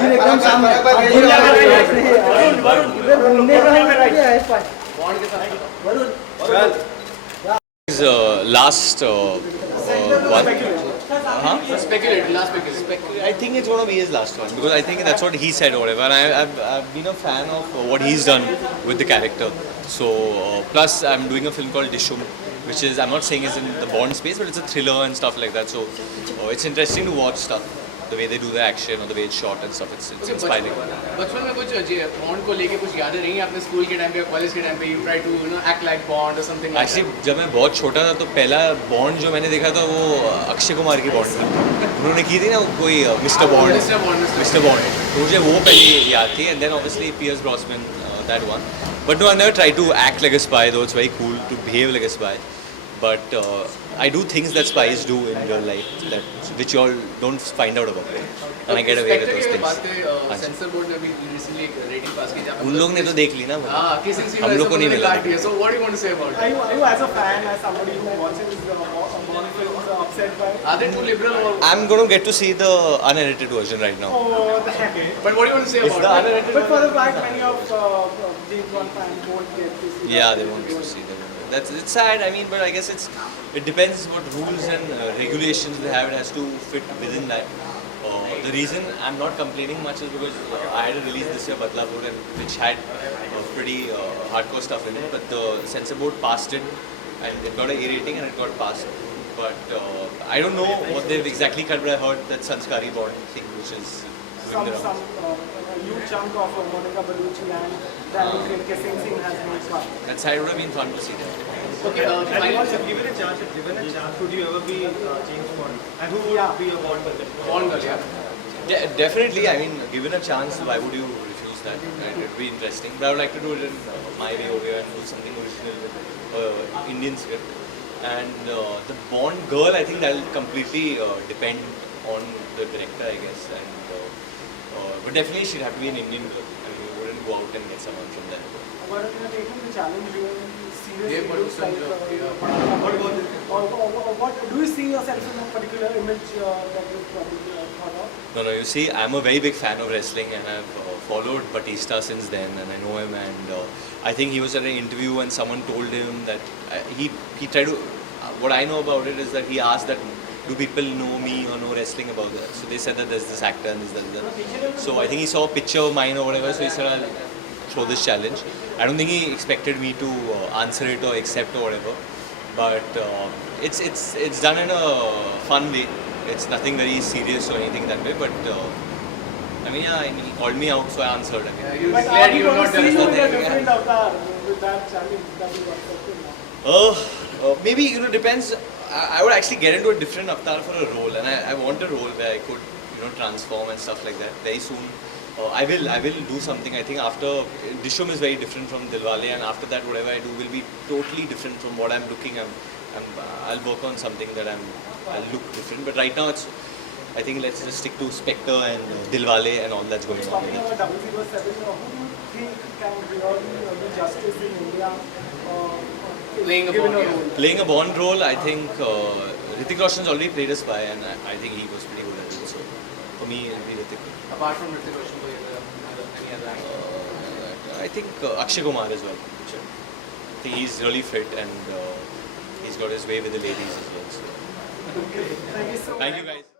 फिर एकदम सामने His last one. Speculate, last speculate. I think it's going to be his last one because I think that's what he said or whatever. And I've been a fan of what he's done with the character. So plus I'm doing a film called Dishum, which is, I'm not saying it's in the Bond space, but it's a thriller and stuff like that. So it's interesting to watch stuff, the way they do the action or the way it's shot and stuff. It's inspiring. बचपन में कुछ bond को लेके कुछ यादें रही हैं अपने स्कूल के टाइम पे या कॉलेज के टाइम पे? You try to act like Bond और समथिंग लाइक एक्चुअली जब मैं बहुत छोटा था तो पहला बॉन्ड जो मैंने देखा था वो अक्षय कुमार की बॉन्ड थी. उन्होंने की थी ना कोई मिस्टर बॉन्ड. मिस्टर बॉन्ड तो मुझे वो पहले याद थी. And then obviously Pierce Brosnan, that one. But no, I never tried to act like a spy, though it's very cool to behave like a spy. But I do things that spies do in real life, which you all don't find out about. And I get away with those things. Sensor board ने भी recently एक rating पास की जहाँ पे उन लोग ने तो देख ली ना. हां किसिंग सीन हम लोग को नहीं मिला. So what do you want to say about it? Are you as a fan, as somebody who watches Bond films, upset by it? Are they too liberal or I'm going to get to see the unedited version right now. Oh, the heck. but what do you want to say about it? But for the fact many of James Bond fans won't get to see. Yeah, they want to see them. It's sad. I mean, but I guess it depends what rules and regulations they have. It has to fit within that. The reason I'm not complaining much is because I had a release this year, Badlapur, which had pretty hardcore stuff in it. But the censor board passed it, and it got an A rating, and it got passed. But I don't know what they've exactly cut. But I heard that Sanskari Bond thing, which is doing the rounds. A huge chunk of Monica Bellucci and Daniel Craig kissing scene has been cut. That side would have been fun to see that. Okay, If given a chance, would you ever be James Bond? And who would be a Bond girl? Bond girl, yeah. Definitely. I mean, given a chance, why would you refuse that? And it would be interesting. But I would like to do it in my way over here and do something original with Indian script. And the Bond girl, I think that will completely depend on the director, I guess. And but definitely she'd have to be an Indian girl. I mean, you wouldn't go out and get someone from there. But you have taken the challenge really They've seriously. got Looks some like, job, yeah. what about it? What do you see yourself in a particular image that you probably thought of? No, you see, I'm a very big fan of wrestling and I've followed Batista since then and I know him and I think he was at an interview and someone told him that he tried to, what I know about it is that he asked that, do people know me or know wrestling about that? So they said that there's this actor and this. So I think he saw a picture of mine or whatever, so he said, I'll throw this challenge. I don't think he expected me to answer it or accept or whatever. But it's done in a fun way. It's nothing very serious or anything that way. But I mean, he called me out, so I answered. I mean, You But declared are you you will going not to see tell you us in a nothing. different avatar with that challenge that you accepted now? Maybe depends. I would actually get into a different avatar for a role, and I want a role where I could transform and stuff like that very soon. I will do something. I think after Dishum is very different from Dilwale, and after that whatever I do will be totally different from what I'm looking. I'll work on something that I'll look different. But right now I think let's just stick to Spectre and Dilwale and all that's going on. Talking about 007, who do you think can really do justice in India? Playing a given Bond, yeah. role? Playing a Bond role, I think Hrithik Roshan's already played a spy, and I think he was pretty good at it. So for me, it'll be Hrithik. Apart from Hrithik Roshan, any other? I think Akshay Kumar as well. I think he's really fit and he's got his way with the ladies as well. So. Thank you so much. Thank you guys.